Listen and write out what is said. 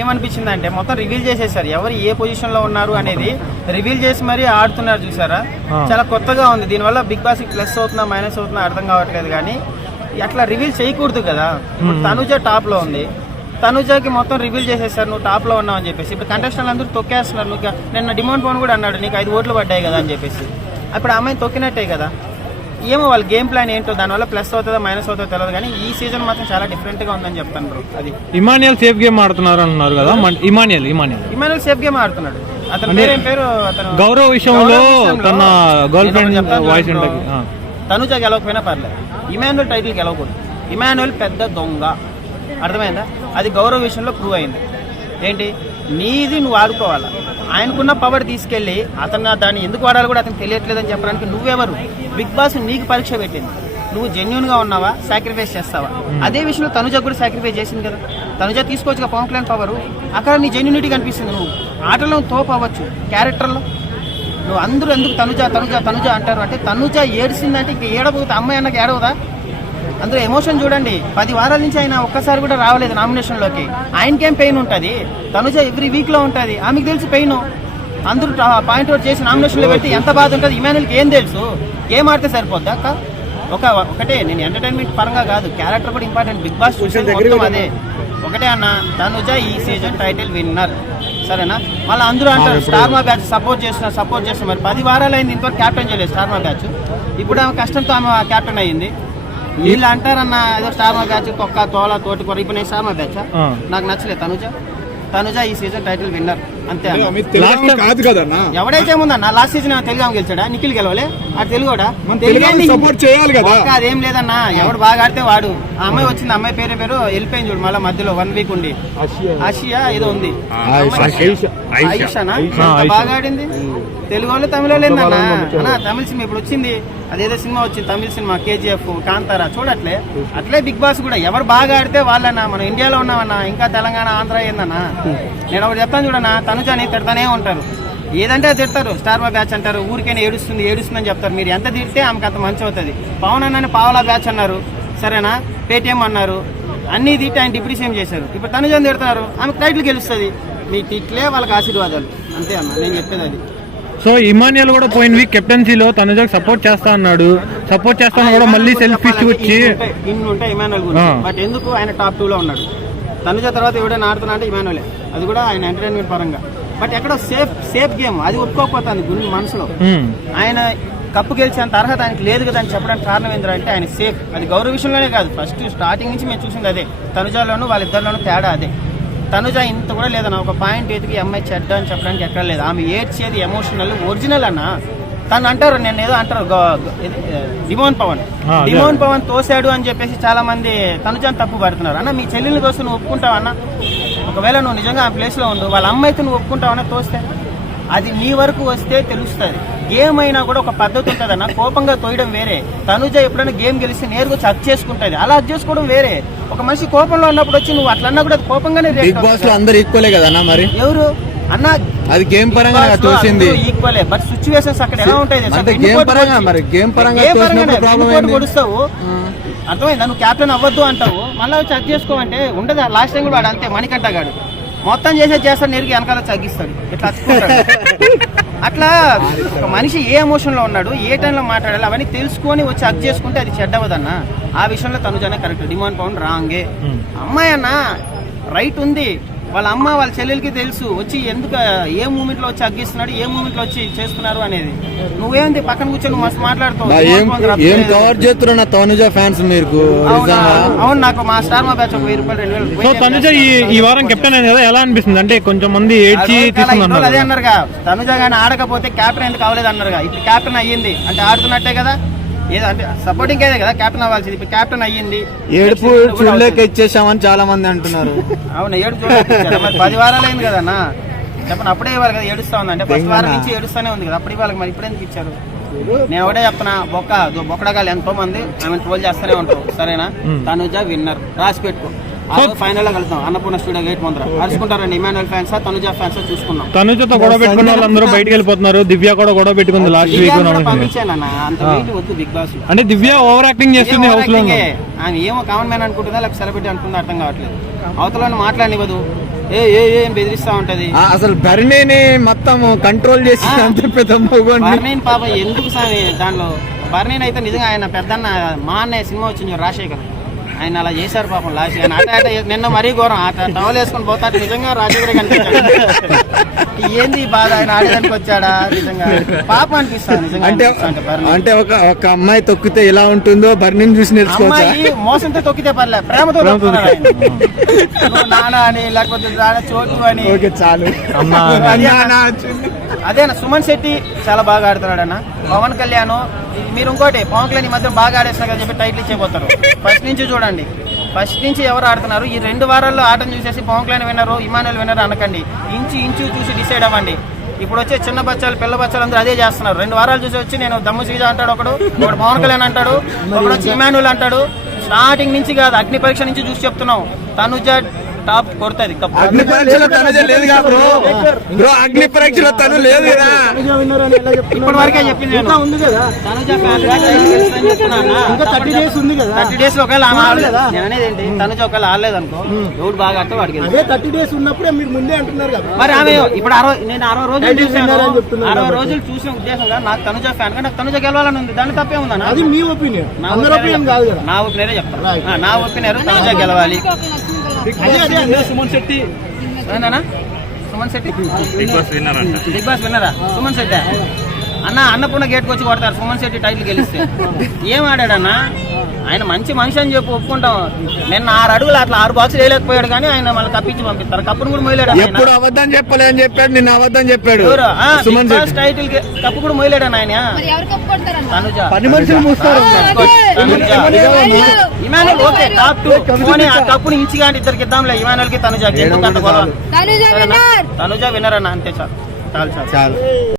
ఏమనిపించింది అంటే మొత్తం రివీల్ చేసేసారు. ఎవరు ఏ పొజిషన్లో ఉన్నారు అనేది రివీల్ చేసి మరీ ఆడుతున్నారు చూసారా. చాలా కొత్తగా ఉంది. దీనివల్ల బిగ్ బాస్ ప్లస్ అవుతుందా మైనస్ అవుతుందా అర్థం కావట్లేదు కానీ అట్లా రివీల్ చేయకూడదు కదా. ఇప్పుడు తనుజ టాప్లో ఉంది. తనుజకి మొత్తం రివీల్ చేసేసారు. నువ్వు టాప్లో ఉన్నావు అని చెప్పేసి. ఇప్పుడు కంటెస్టెంట్ అందరూ తొక్కేస్తున్నారు. నువ్వు నిన్న డిమాండ్ పవన్ కూడా అన్నాడు నీకు ఐదు ఓట్లు పడ్డాయి కదా అని చెప్పేసి. అప్పుడు ఆ అమ్మాయిని తొక్కినట్టే కదా. ఏమో వాళ్ళ గేమ్ ప్లాన్ ఏంటో దానివల్ల ప్లస్ అవుతుందో మైనస్ అవుతుందో తెలియదు కానీ ఈ సీజన్ మాత్రం చాలా డిఫరెంట్గా ఉందని చెప్తాను బ్రో. అది. ఇమానియల్ సేఫ్ గేమ్ ఆడుతున్నారు అంటున్నారు కదా మన- Emmanuel Emmanuel Emmanuel safe game ఆడుతున్నాడు. అతని పేరేం పేరు? అతను గౌరవ విషయంలో తన గర్ల్ ఫ్రెండ్ వాయిస్. తనుజ గెలవకపోయినా పర్లేదు. Emmanuel title గెలవకూడదు. ఇమానువల్ పెద్ద దొంగ. అర్థమైందా? అది గౌరవ విషయంలో ప్రూవ్ అయింది. ఏంటి? నీది నువ్వు ఆడుకోవాలా? ఆయనకున్న పవర్ తీసుకెళ్ళి అతను దాన్ని ఎందుకు వాడాలి కూడా అతను తెలియట్లేదని చెప్పడానికి నువ్వెవరు? బిగ్ బాస్ నీకు పరీక్ష పెట్టింది. నువ్వు జెన్యున్గా ఉన్నావా? సాక్రిఫైస్ చేస్తావా? అదే విషయంలో తనుజ కూడా సాక్రిఫైస్ చేసింది కదా. తనుజ తీసుకోవచ్చు పవన్ కళ్యాణ్ పవర్ అక్కడ నీ జెన్యునిటీ కనిపిస్తుంది నువ్వు. ఆటలో తోపు అవ్వచ్చు. క్యారెక్టర్లో నువ్వు అందరూ ఎందుకు తనుజ తనుజ తనుజ అంటారు? అంటే తనుజ ఏడిసిందంటే ఇంక ఏడబోతుంది అమ్మాయి అన్నకి ఏడవదా? అందులో ఎమోషన్ చూడండి. పది వారాల నుంచి ఆయన ఒక్కసారి కూడా రావలేదు నామినేషన్లోకి ఆయనకేం పెయిన్ ఉంటుంది? తనుజ ఎవ్రీ వీక్లో ఉంటుంది. ఆమెకు తెలుసు పెయిన్ అందరూ పాయింట్ అవుట్ చేసి నామినేషన్లో పెట్టి ఎంత బాధ ఉంటుంది? ఇమానుల్కి ఏం తెలుసు? గేమ్ ఆడితే సరిపోద్దా అక్క? ఒక ఒకటే నేను ఎంటర్టైన్మెంట్ పరంగా కాదు. క్యారెక్టర్ కూడా ఇంపార్టెంట్ బిగ్ బాస్ చూసేది మొత్తం అదే. ఒకటే అన్న తనుజ ఈ సీజన్ టైటిల్ విన్నర్ సరేనా? మళ్ళీ అందరూ అంటారు స్టార్ మా బ్యాచ్ సపోర్ట్ చేస్తున్నారు సపోర్ట్ చేస్తున్నారు మరి పది వారాలు అయింది ఇంతవరకు క్యాప్టెన్ చేయలేదు స్టార్ మా బ్యాచ్. ఇప్పుడు ఆమె కష్టంతో ఆమె క్యాప్టెన్ అయ్యింది. వీళ్ళు అంటారన్న ఏదో స్టార్ మా బ్యాచ్ తొక్క తోల తోటి కూర. ఇప్పుడు నేను స్టార్ మా బ్యాచ్. నాకు నచ్చలేదు తనుజ? తనుజ ఈ సీజన్ టైటిల్ విన్నర్ అంతే కాదు కదన్నా? ఎవడైతే ముందన్న లాస్ట్ సీజన్ తెలుగు గెలిచాడా? నిఖిల్ గెలవలే? ఆ తెలుగుడా? తెలుగు సపోర్ట్ చేయాలి కదా. ఒక్క అదేం లేదన్నా. ఎవడు బాగా ఆడితే వాడు. ఆ అమ్మాయి వచ్చింది అమ్మాయి పేరు పేరు వెళ్ళిపోయింది చూడు మళ్ళీ మధ్యలో వన్ వీక్ ఉండి. ఆసియా. ఏదో ఉంది. ఆయిషానా. బాగా ఆడింది? తెలుగు వాళ్ళు తమిళ వాళ్ళు ఏందన్నా? అన్నా తమిళ సినిమా ఇప్పుడు వచ్చింది. అదేదో సినిమా వచ్చింది తమిళ సినిమా కేజీఎఫ్ కాంతారా చూడట్లే. అట్లే బిగ్ బాస్ కూడా ఎవరు బాగా ఆడితే వాళ్ళన్నా మనం ఇండియాలో ఉన్నామన్నా ఇంకా తెలంగాణ ఆంధ్ర ఏందన్నా? నేను ఒకటి చెప్తాను చూడన్నా తనుజాని తిడతానే ఉంటారు. ఏదంటే అది తిడతారు. స్టార్ మా బ్యాచ్ అంటారు ఊరికైనా ఏడుస్తుంది ఏడుస్తుందని చెప్తారు. మీరు ఎంత తిడితే ఆమెకు అంత మంచి అవుతుంది. పవన్ అన్నని పావలా బ్యాచ్ అన్నారు. సరేనా? పేటిఎం అన్నారు. అన్ని తిట్టి ఆయన డిప్రిషియేట్ చేశారు. ఇప్పుడు తనుజాని తిడతారు. ఆమెకు టైటిల్ గెలుస్తుంది. మీ తిట్లే వాళ్ళకి ఆశీర్వాదాలు. అంతే అన్న నేను చెప్పేది అది. సో ఇమానియల్ కూడా పోయిన వీక్ కెప్టెన్సీలో తనుజకు సపోర్ట్ చేస్తా అన్నాడు. సపోర్ట్ చేస్తాను కూడా మళ్ళీ సెల్ఫిష్ వచ్చి ఇన్ని ఉంటాయి బట్ ఎందుకు ఆయన టాప్ టూ లో ఉన్నాడు? తనుజ తర్వాత ఎవడైనా ఆడుతున్నా అంటే ఇమానువలే అది కూడా ఆయన ఎంటర్టైన్మెంట్ పరంగా. బట్ ఎక్కడో సేఫ్ సేఫ్ గేమ్ అది ఒప్పుకోకపోతుంది గుండె మనసులో. ఉమ్, ఆయన కప్పు గెలిచేంత అర్హత ఆయనకి లేదు కదా అని చెప్పడానికి కారణం ఏంటంటే ఆయన సేఫ్ అది గౌరవ విషయంలోనే కాదు. ఫస్ట్ స్టార్టింగ్ నుంచి మేము చూసింది అదే. తనుజాలోను వాళ్ళిద్దరిలోనూ తేడా అదే. తనుజ ఇంత కూడా లేదన్న ఒక పాయింట్ ఈ అమ్మాయి చెడ్డ అని చెప్పడానికి ఎక్కడ లేదు. ఆమె ఏడ్చేది ఎమోషనల్ ఒరిజినల్ అన్న. తను అంటారు నేను ఏదో అంటారు డిమోన్ పవన్. డిమోన్ పవన్ తోసాడు అని చెప్పేసి చాలా మంది తనుజాన్ని తప్పు పడుతున్నారు. అన్న మీ చెల్లెల్ని తోస్తే నువ్వు ఒప్పుకుంటావు అన్న? ఒకవేళ నువ్వు నిజంగా ఆ ప్లేస్లో ఉండు వాళ్ళ అమ్మాయితో నువ్వు ఒప్పుకుంటావన్నా తోస్తే. అది నీ వరకు వస్తే తెలుస్తుంది. గేమ్ అయినా కూడా ఒక పద్ధతి ఉంటుంది అన్న కోపంగా తోయడం వేరే. తనుజ ఎప్పుడైనా గేమ్ గెలిచి నేరుగా హక్ చేసుకుంటుంది. అలా హక్ చేసుకోవడం వేరే. ఒక మనిషి కోపంలో ఉన్నప్పుడు వచ్చి నువ్వు అట్లా అన్నా కూడా అది కోపంగానే బిగ్ బాస్లో. అందరు ఈక్వలే కదన్నా మరి? ఎవరు? అన్న అది గేమ్ పరంగా తోసింది ఈక్వలే బట్ సిచ్యువేషన్స్ అక్కడ ఎలా ఉంటాయి? అంటే game పరంగా మరి game పరంగా ఏంది? అర్థమైందా? నువ్వు క్యాప్టెన్ అవ్వద్దు అంటావు. మళ్ళీ వచ్చి అది చేసుకోమంటే ఉండదు. లాస్ట్ టైం కూడా వాడు అంతే మణికంట గాడు. మొత్తం చేసేది చేస్తాడు నేరుగా వెనకాల తగ్గిస్తాడు ఇట్లా అట్లా ఒక మనిషి ఏ ఎమోషన్లో ఉన్నాడు ఏ టైంలో మాట్లాడాలి అవన్నీ తెలుసుకొని వచ్చి అక్ చేసుకుంటే అది చెడ్డవదన్న ఆ విషయంలో తనుజానే కరెక్ట్ డిమాండ్ పౌండ్ రాంగే. అమ్మాయి అన్న రైట్ ఉంది. వాళ్ళ అమ్మ వాళ్ళ చెల్లెలకి తెలుసు వచ్చి ఎందుకు ఏ మూమెంట్లో వచ్చి అగ్గిస్తున్నాడు ఏ మూమెంట్లో వచ్చి చేస్తున్నారు అనేది. నువ్వేంది పక్కన కూర్చొని మస్తు మాట్లాడుతావు తనుజ ఫ్యాన్స్ మీకు అవునా? నాకు మా స్టార్ మా బ్యాచ్ ఒక వెయ్యి రూపాయలు రెండు వేలు సో తనుజ ఈ వారం కెప్టెన్ అయింది కదా ఎలా అనిపిస్తుంది? అంటే కొంచెం మంది ఏడ్చి అదే అన్నారుగా. తనుజ గానీ ఆడకపోతే క్యాప్టెన్ ఎందుకు అవ్వలేదు అన్నారుగా ఇప్పుడు క్యాప్టెన్ అయ్యింది. అంటే ఆడుతున్నట్టే కదా. ఏదో అంటే సపోర్టింగ్ ఏదే కదా క్యాప్టెన్ అవ్వాల్సింది. ఇప్పుడు క్యాప్టెన్ అయ్యింది. ఏడుపు చూడలేక. ఇచ్చేసామని చాలా మంది అంటున్నారు. అవును ఏడు చూడలేదు మరి పది వారాలు అయింది కదా అన్న. చెప్పండి అప్పుడే ఇవ్వాలి కదా ఏడుస్తా ఉంది? అంటే ఫస్ట్ వారం నుంచి ఏడుస్తానే ఉంది కదా అప్పుడు ఇవ్వాలి మరి. ఇప్పుడు ఎందుకు ఇచ్చారు? నేను ఒకటే చెప్తున్నా బొక్క దో- బొక్కడగాలు ఎంతో మంది ఆమె ట్రోల్ చేస్తూనే ఉంటారు సరేనా? తనుజ విన్నర్ రాసి పెట్టుకో. ఫైనల్ అన్నపూర్ణ స్టూడియో గేట్ ముందర. అరుచుకుంటారండి. ఇమానువల్ ఫ్యాన్స్ తనుజ ఫ్యాన్స్ చూసుకున్నాం తనుజతో గొడవ పెట్టుకున్న వాళ్ళందరూ బయటకు వెళ్ళిపోతున్నారు. దివ్య కూడా గొడవ పెట్టుకుంది లాస్ట్ వీక్ దివ్యాని కూడా పంపించానన్న. అంత వెయిట్ వద్దు బిగ్ బాస్ అంటే దివ్య ఓవర్ యాక్టింగ్ చేస్తుంది హౌస్లో ఆమె ఏమో కామన్ మ్యాన్ అనుకుంటుందా? లేకపోతే సెలబ్రిటీ అనుకుంటుందా అర్థం కావట్లేదు. అవతల మాట్లాడనివ్వదు. ఏ ఏ ఏ బెదిరిస్తా ఉంటది? ఆ, అసలు బర్నీని మొత్తం కంట్రోల్ చేసి. అంత పెద్ద పాప ఎందుకు స్వామి దానిలో? బర్నీన్ అయితే నిజంగా ఆయన పెద్దన్న మా అన్నయ్య సినిమా వచ్చింది రాజశేఖర్. ఆయన అలా చేశారు పాపం లాస్ట్ ఆయన అట అట నిన్న మరీ ఘోరం. అట టవల్ వేసుకొని పోతాడు నిజంగా రాజశేఖర్ కనిపించాడు. ఏంది బాధ? ఆయన ఆడడానికి వచ్చాడా? నిజంగా పాపం అనిపిస్తాను నిజంగా అంటే ఒక ఒక అమ్మాయి తొక్కితే ఎలా ఉంటుందో బర్నీని చూసి నేర్చుకోవచ్చా? అమ్మాయి మోసంతో తొక్కితే పర్లే ప్రేమతో నాన్న అని లేకపోతే చోటు అని. ఓకే చాలు. అదేనా సుమన్ శెట్టి చాలా బాగా ఆడుతున్నాడు అన్న. పవన్ కళ్యాణ్ మీరు ఇంకోటి పవన్ కళ్యాణ్ ఈ మధ్య బాగా ఆడేస్తున్నారు కదా చెప్పి టైటిల్ ఇచ్చేపోతారు ఫస్ట్ నుంచి చూడండి. ఫస్ట్ నుంచి ఎవరు ఆడుతున్నారు? ఈ రెండు వారాల్లో ఆటను చూసేసి పవన్ కళ్యాణ్ విన్నారు ఇమానుయల్ విన్నారు అనకండి. ఇంచు ఇంచు చూసి డిసైడ్ అవ్వండి. ఇప్పుడు వచ్చే చిన్న బచ్చాలు పిల్ల బచ్చాలు అందరూ అదే చేస్తున్నారు. రెండు వారాలు చూసి వచ్చి నేను దమ్ము శ్రీజ అంటాడు ఒకడు ఒకడు పవన్ కళ్యాణ్ అంటాడు ఒకడు వచ్చి ఇమానుయల్ అంటాడు. స్టార్టింగ్ నుంచి కాదు అగ్ని పరీక్ష నుంచి చూసి చెప్తున్నాం. తనుజ టాప్ కొడుతుంది అగ్ని పరీక్షలో తనుజ లేదు కదా బ్రో? బ్రో అగ్ని పరీక్షలో తను లేదు కదా? ఇప్పటి వరకే చెప్పింది నేను. ఉంది కదా? తనుజ ఫ్యాన్గా టైటిల్ గెలుస్తుందని చెప్తున్నా అన్న. ఇంకా 30 days ఉంది కదా. థర్టీ డేస్లో ఒకవేళ ఆమె చూడాలి ఆడలేదు. కదా. నేను అనేది ఏంటి? తనుజ ఒకవేళ ఆడలేదు అనుకో ఎవడు బాగా ఆడితే వాడికి. అదే థర్టీ డేస్ ఉన్నప్పుడే మీరు ముందే అంటున్నారు కదా? మరి ఆమె ఇప్పుడు అరవై నేను అరవై రోజులు చూసాను అరవై. రోజులు చూసిన ఉద్దేశంగా నాకు తనుజ ఫ్యాన్గా నాకు తనుజ గెలవాలని ఉంది. దాన్ని తప్పే ఉందన్న అది మీ ఒపీనియన్ నా ఒపీనియన్ కాదు కదా? నా ఒపీనియన్ చెప్తాను నా ఒపీనియన్ తనుజ గెలవాలి. Suman Shetty? Suman Shetty? Bigg Boss winner Bigg Boss విన్నరా? Suman Shetty? అన్న అన్నపూర్ణ గేట్కి వచ్చి కొడతారు. సుమన్ శెట్టి టైటిల్ గెలిస్తే. ఏం ఆడాడన్నా? ఆయన మంచి మనిషి అని చెప్పి ఒప్పుకుంటాం. నిన్న ఆరు అడుగులు అట్లా ఆరు బాక్సులు వేయలేకపోయాడు కానీ ఆయన మళ్ళీ కప్పించి పంపిస్తారు. కప్పును కూడా మొయలేడు. ఎప్పుడు అబద్ధం చెప్పలే అని చెప్పాడు నిన్న అబద్ధం చెప్పాడు. టైటిల్కి కప్పు కూడా మొయలేడు ఆయన మరి ఎవరు కప్పుకుంటారన్న తనుజ. పని మనుషులు మూస్తారు. Tanuja. Emmanuel okay top two పోనీ ఆ కప్పుని ఇంచిగా అంటే ఇద్దరికి ఇద్దాంలే. ఇమానుయల్కి తనుజ ఎందుకు అంత గొడవ? తనుజ సరేనా? విన్నర్. తనుజ విన్నర్ అన్న అంతే చాలు చాలు. చాలు.